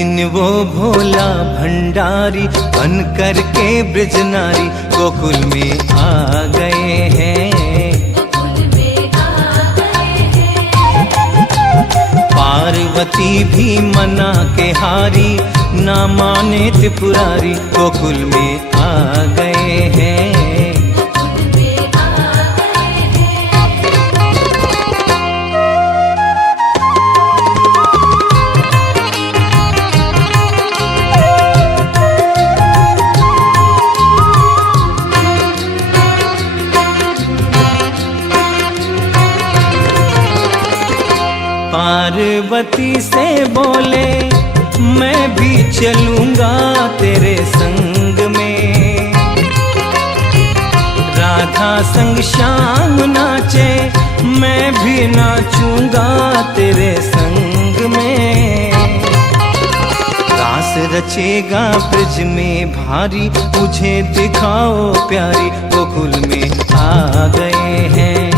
दिन वो भोला भंडारी बन कर के ब्रज नारी गोकुल में आ गए हैं। पार्वती भी मना के हारी, ना माने त्रिपुरारी गोकुल में आ गए हैं। पार्वती से बोले मैं भी चलूंगा तेरे संग में, राधा संग श्याम नाचे मैं भी नाचूंगा तेरे संग में। रास रचेगा ब्रज में भारी, मुझे दिखाओ प्यारी गोकुल में आ गए हैं।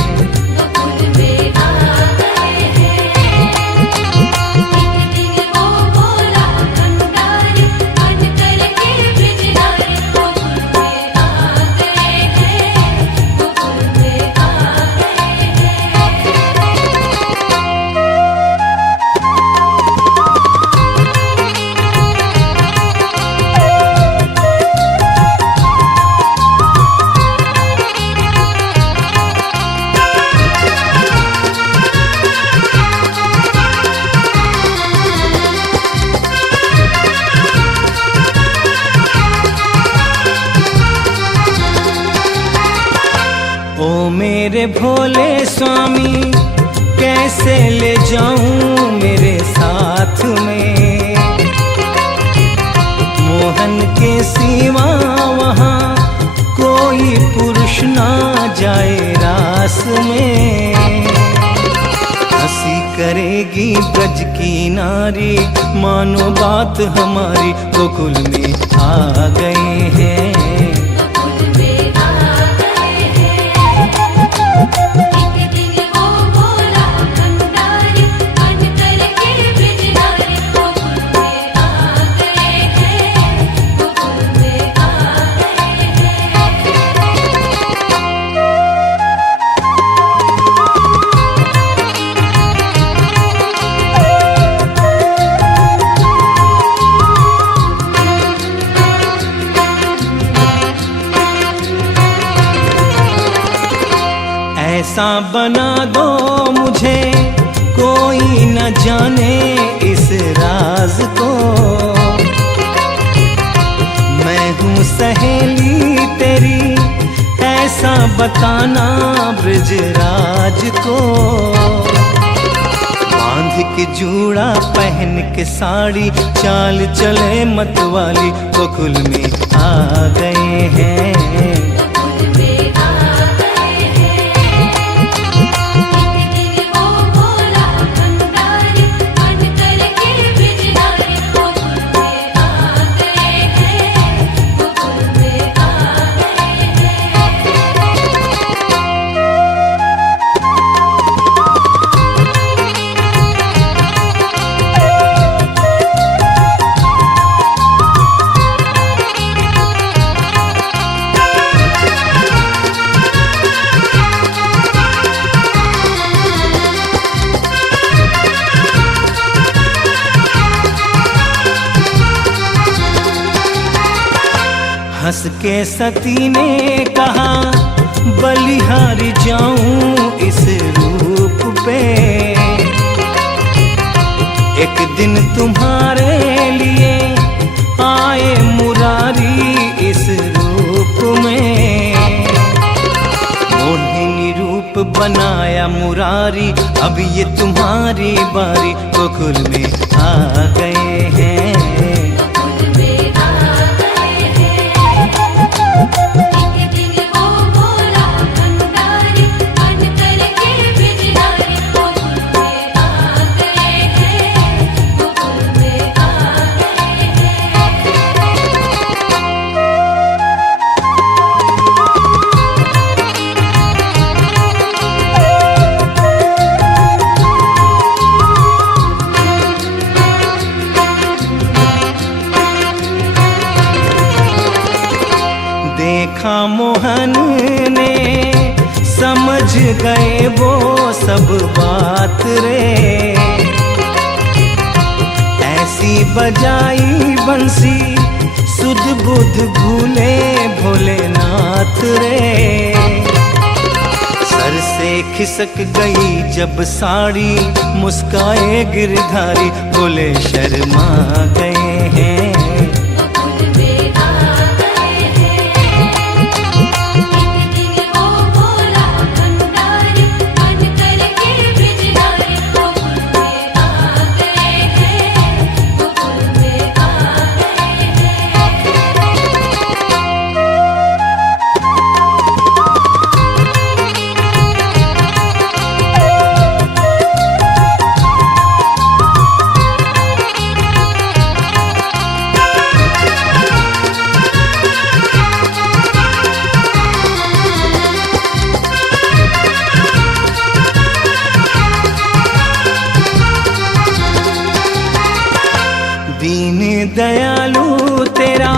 ओ मेरे भोले स्वामी कैसे ले जाऊं मेरे साथ में, मोहन के सिवा वहाँ कोई पुरुष ना जाए रास में। हंसी करेगी ब्रज की नारी, मानो बात हमारी गोकुल में आ गए हैं। ऐसा बना दो मुझे कोई न जाने इस राज को, मैं हूँ सहेली तेरी ऐसा बताना ब्रजराज को। बांध के जूड़ा पहन के साड़ी, चाल चले मतवाली गोकुल में आ गए हैं। हंस के सती ने कहा बलिहारी जाऊं इस रूप पे, एक दिन तुम्हारे लिए आए मुरारी इस रूप में। मोहिनी रूप बनाया मुरारी, अब ये तुम्हारी बारी गोकुल में आ गए हैं। देखा मोहन ने, समझ गए वो सब बात रे। ऐसी बजाई बंसी सुध बुध भूले भोलेनाथ रे। सर से खिसक गई जब साड़ी, मुस्काए गिरधारी, बोले शर्मा गए हैं। दीन दयालु तेरा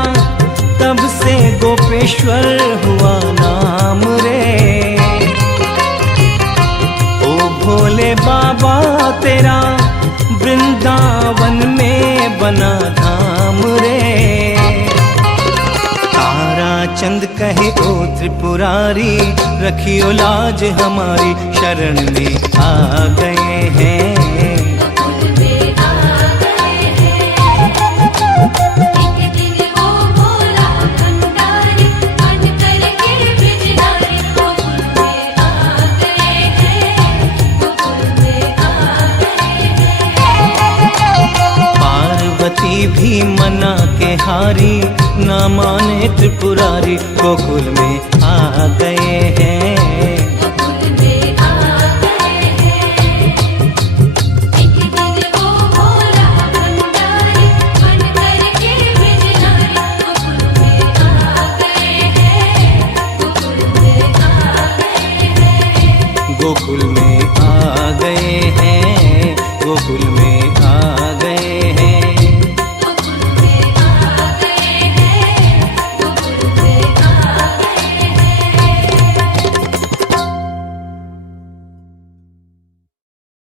तब से गोपेश्वर हुआ नाम रे। ओ भोले बाबा तेरा वृंदावन में बना धाम रे। तारा चंद कहे ओ त्रिपुरारी, रखियो लाज हमारी, शरण में आ गए हैं। पार्वती भी मना के हारी, ना माने त्रिपुरारी, गोकुल में आ गए हैं। गोकुल में आ गए हैं, गोकुल में